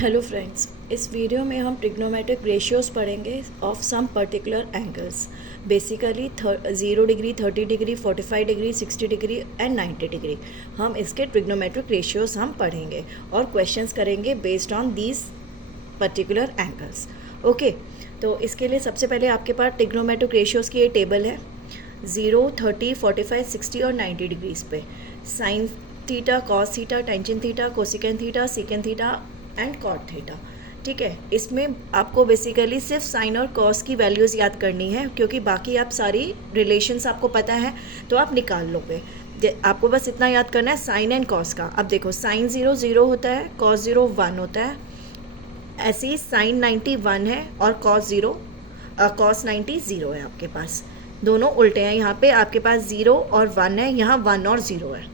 Hello friends, इस video में हम ट्रिग्नोमेट्रिक रेशियोज पढ़ेंगे of some particular angles. Basically 0 degree, 30 degree, 45 degree, 60 degree and 90 degree. हम इसके ट्रिग्नोमेट्रिक रेशियोज हम पढ़ेंगे और क्वेश्चंस करेंगे based on these particular angles. Okay, तो इसके लिए सबसे पहले आपके पास ट्रिग्नोमेट्रिक रेशियोज की ये टेबल है। 0, 30, 45, 60 और 90 डिग्रीज पे sine theta, cos theta, tangent theta, cosecant theta, secant theta and cot theta. ठीक है, इसमें आपको बेसिकली सिर्फ साइन और कॉस की वैल्यूज़ याद करनी है, क्योंकि बाकी आप सारी रिलेशंस आपको पता है तो आप निकाल लोगे। आपको बस इतना याद करना है साइन एंड कॉस का। अब देखो, साइन 0 0 होता है, कॉस 0 1 होता है। ऐसे ही साइन 90 1 है और कॉस 90 0 है। आपके पास दोनों उल्टे हैं, यहाँ पे आपके पास 0 और 1 है, यहाँ 1 और 0 है।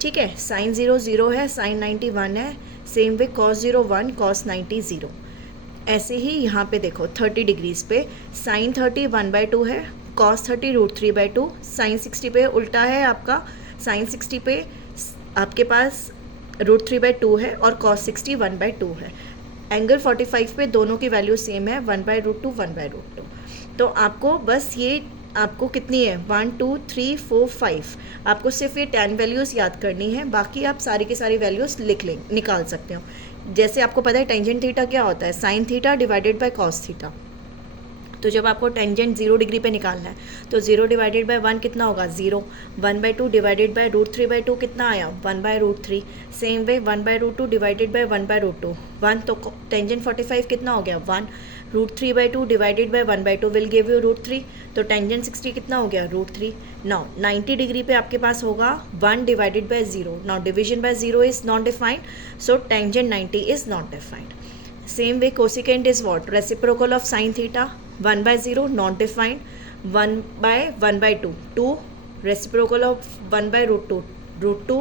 ठीक है, साइन 0 0 है, साइन 90 1 है, सेम वे कॉस 0 1, कॉस 90 0। ऐसे ही यहाँ पे देखो 30 डिग्रीज़ पे साइन 30 1/2 है, कॉस 30 √3/2, साइन 60 पे उल्टा है आपका, साइन 60 पे आपके पास √3/2 है और कॉस 60 1/2 है। एंगल 45 पे दोनों की वैल्यू सेम है, 1/√2 1/√2। तो आपको बस ये आपको कितनी है 1 2 3 4 5, आपको सिर्फ ये 10 वैल्यूज़ याद करनी है, बाकी आप सारी की सारी वैल्यूज़ लिख लें, निकाल सकते हो। जैसे आपको पता है टेंजेंट थीटा क्या होता है, sine theta divided by cos theta. तो जब आपको टेंजेंट 0 डिग्री पे निकालना है तो 0 डिवाइडेड बाय 1 कितना होगा 0, 1/2 डिवाइडेड बाय √3/2 कितना आया 1/√3। सेम वे 1/√2 डिवाइडेड बाय 1/√2 1, तो टेंजेंट 45 कितना हो गया 1, √3/2 divided by 1/2 will give you √3, तो टेंजेंट 60 कितना हो गया √3। नाउ 90 डिग्री पे आपके पास होगा 1 divided by 0। Now division bye 0 is not defined, so tangent 90 is not defined. Same way cosecant is what? Reciprocal of sin theta, 1/0 not defined, 1/1/2, 2 reciprocal of 1/√2, √2।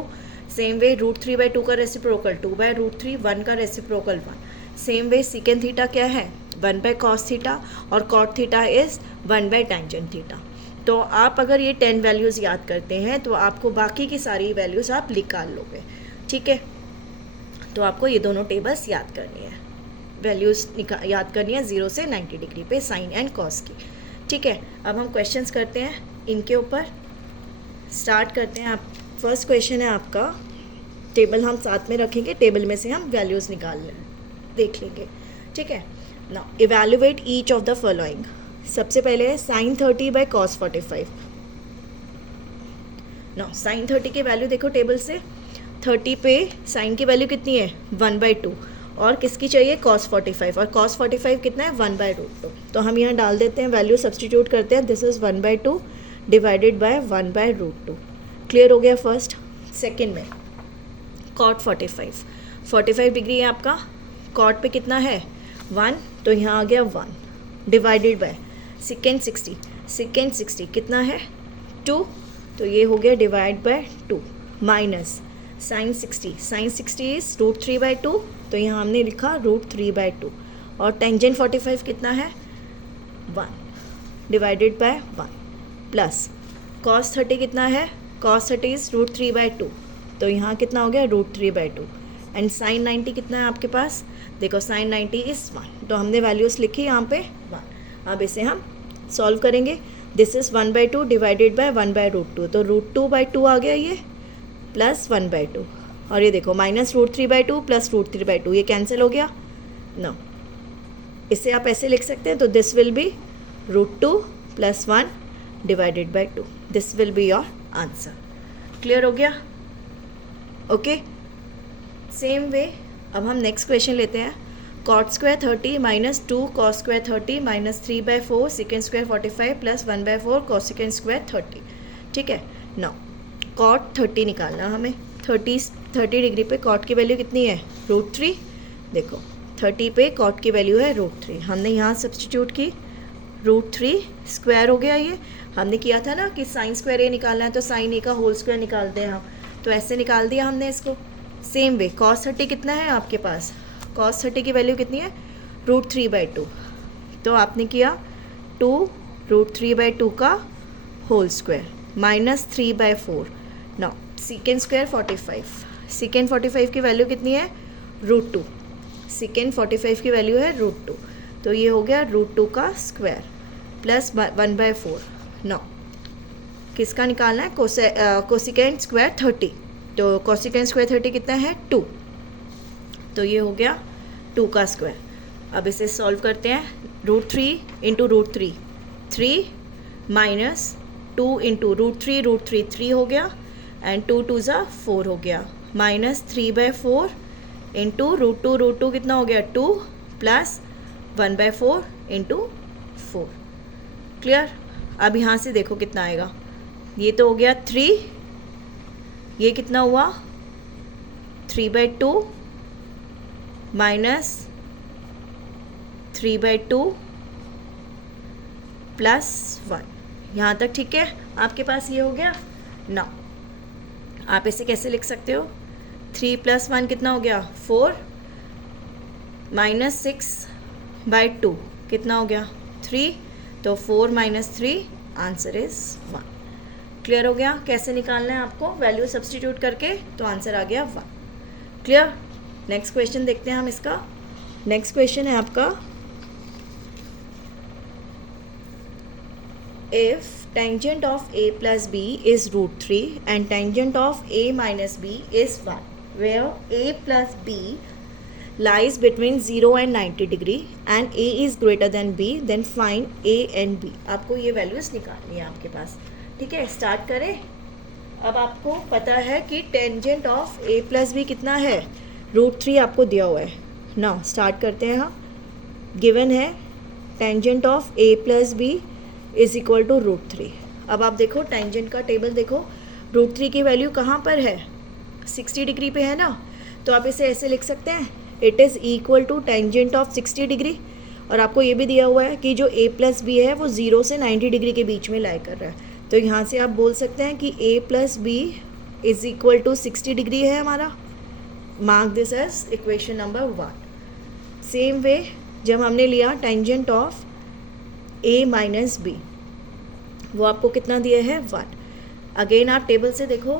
Same way √3/2 का reciprocal 2/√3, 1 का reciprocal 1। Same way secant theta क्या है 1/cos theta और cot theta is 1/tangent theta। तो आप अगर ये 10 values याद करते हैं तो आपको बाकी की सारी वैल्यूज़ आप निकाल लोगे। ठीक है, तो आपको ये दोनों टेबल्स याद करनी है, वैल्यूज़ याद करनी है 0 से 90 डिग्री पे साइन एंड कॉस की। ठीक है, अब हम क्वेश्चंस करते हैं इनके ऊपर। स्टार्ट करते हैं। आप फर्स्ट क्वेश्चन है आपका, टेबल हम साथ में रखेंगे, टेबल में से हम वैल्यूज़ निकाल देख लेंगे। ठीक है, now evaluate each of the following. सबसे पहले है sine 30 by cos 45। Now sine 30 की वैल्यू देखो टेबल से, 30 पे साइन की वैल्यू कितनी है 1/2 और किसकी चाहिए cos 45, और cos 45 कितना है 1/√2। तो हम यहाँ डाल देते हैं, वैल्यू सब्सटीट्यूट करते हैं, this is 1/2 divided by 1/√2। Clear हो गया फर्स्ट। सेकंड में cot 45 डिग्री है आपका, cot पे कितना है 1, तो यहाँ आ गया 1 डिवाइडेड बाय सेकेंड 60 कितना है 2, तो ये हो गया divide by 2 minus sine 60 is √3/2, तो यहाँ हमने लिखा √3/2 और टेंजेंट 45 कितना है 1 डिवाइडेड बाय 1 प्लस cos 30 कितना है, cos 30 इज √3/2, तो यहाँ कितना हो गया √3/2 एंड साइन 90 कितना है आपके पास, देखो साइन 90 इज 1, तो हमने वैल्यूज़ लिखी यहाँ पे 1। अब इसे हम सॉल्व करेंगे, दिस इज़ 1/2 डिवाइडेड बाय 1/√2, तो √2/2 आ गया ये प्लस 1/2, और ये देखो माइनस √3/2 प्लस √3/2, ये कैंसिल हो गया। नो, इसे आप ऐसे लिख सकते हैं, तो this will be √2 plus 1 divided by 2, this will be your answer. Clear हो गया? ओके, सेम वे अब हम नेक्स्ट क्वेश्चन लेते हैं। cot square 30 minus 2 cos square 30 minus 3/4 second square 45 plus 1/4 cosecant square 30। ठीक है, नाउ cot 30 निकालना हमें। 30 डिग्री पे cot की वैल्यू कितनी है √3। देखो 30 पे cot की वैल्यू है √3, हमने यहाँ सब्सटीट्यूट की, √3 स्क्वायर हो गया। ये हमने किया था ना कि साइन स्क्वायर ए निकालना है तो साइन ए का होल स्क्वायर निकालते हैं हम, तो ऐसे निकाल दिया हमने इसको। सेम वे cos 30 कितना है आपके पास, cos 30 की वैल्यू कितनी है √3/2, तो आपने किया 2 √3/2 का whole square minus 3/4। Now second square 45 की वैल्यू कितनी है √2, सेकेंड 45 की वैल्यू है √2, तो ये हो गया √2 का स्क्वायर प्लस 1/4। नौ किसका निकालना है? कोसिकेंड स्क्वायर 30, तो कोसिकेंड स्क्वायर 30 कितना है? 2, तो ये हो गया 2 का स्क्वायर। अब इसे सॉल्व करते हैं। √3 इंटू √3 3 माइनस 2 इंटू √3 3 हो गया एंड 2 2 ज़ा 4 हो गया, माइनस 3/4 इंटू √2 कितना हो गया? 2 प्लस 1/4 इंटू 4। क्लियर? अब यहाँ से देखो कितना आएगा। ये तो हो गया 3, ये कितना हुआ? 3/2 माइनस 3/2 प्लस 1। यहाँ तक ठीक है? आपके पास ये हो गया ना। आप इसे कैसे लिख सकते हो? 3 + 1 कितना हो गया? 4 माइनस 6/2 कितना हो गया? 3, तो 4 - 3 आंसर इज़ 1। क्लियर हो गया? कैसे निकालना है आपको? वैल्यू सब्स्टिट्यूट करके, तो आंसर आ गया 1। क्लियर? नेक्स्ट क्वेश्चन देखते हैं हम इसका। नेक्स्ट क्वेश्चन है आपका, if tangent of a plus b is √3 and tangent of a minus b is 1, where a plus b lies between 0 and 90 degree and a is greater than b, then find a and b। आपको ये values निकालनी है आपके पास। ठीक है, start करें। अब आपको पता है कि tangent of a plus b कितना है? √3 आपको दिया हुआ है ना। स्टार्ट करते हैं हम। गिवन है tangent of a plus b is equal to √3। अब आप देखो टेंजेंट का टेबल देखो, √3 की वैल्यू कहाँ पर है? 60 डिग्री पे है ना, तो आप इसे ऐसे लिख सकते हैं, it is equal to tangent of 60 degree. और आपको ये भी दिया हुआ है कि जो a + b है वो 0 से 90 डिग्री के बीच में लाई कर रहा है, तो यहाँ से आप बोल सकते हैं कि a + b is equal to 60 degree है हमारा। Mark this as equation number 1। Same way जब हमने लिया टेंजेंट ऑफ a - b, वो आपको कितना दिया है? 1। अगेन आप टेबल से देखो,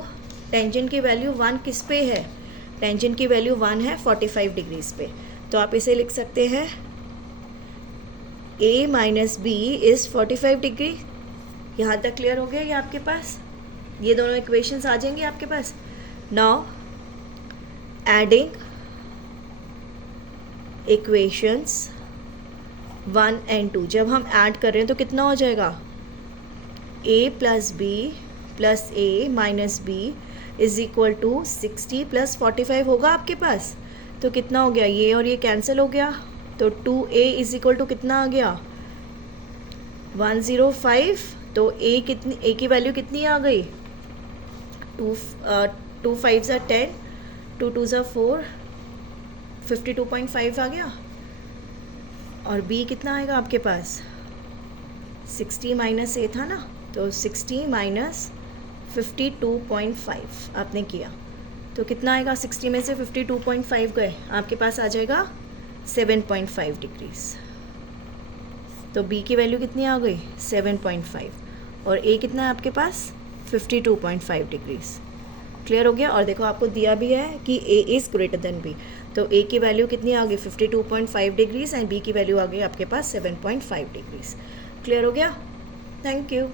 टेंजेंट की वैल्यू 1 किस पे है? टेंजेंट की वैल्यू 1 है 45 डिग्रीज पे, तो आप इसे लिख सकते हैं a - b इज़ 45 डिग्री। यहाँ तक क्लियर हो गया ये आपके पास? ये दोनों इक्वेशंस आ जाएंगे आपके पास। नाउ एडिंग इक्वेशंस 1 and 2, जब हम ऐड कर रहे हैं तो कितना हो जाएगा? a + b + a - b is equal to 60 + 45 होगा आपके पास, तो कितना हो गया? ये और ये कैंसिल हो गया, तो 2a इज़ इक्वल टू कितना आ गया? 105। तो a की वैल्यू कितनी आ गई? 2 5 ज़ा 10, 2 2 ज़ा 4, 52.5 आ गया। और b कितना आएगा आपके पास? 60 - a था ना, तो 60 - 52.5 आपने किया, तो कितना आएगा? 60 में से 52.5 गए, आपके पास आ जाएगा 7.5 डिग्रीज। तो b की वैल्यू कितनी आ गई? 7.5, और a कितना है आपके पास? 52.5 डिग्रीज। क्लियर हो गया? और देखो आपको दिया भी है कि a is greater than b, तो a की वैल्यू कितनी आ गई? 52.5 डिग्रीज एंड b की वैल्यू आ गई आपके पास 7.5 डिग्रीज। क्लियर हो गया? Thank you.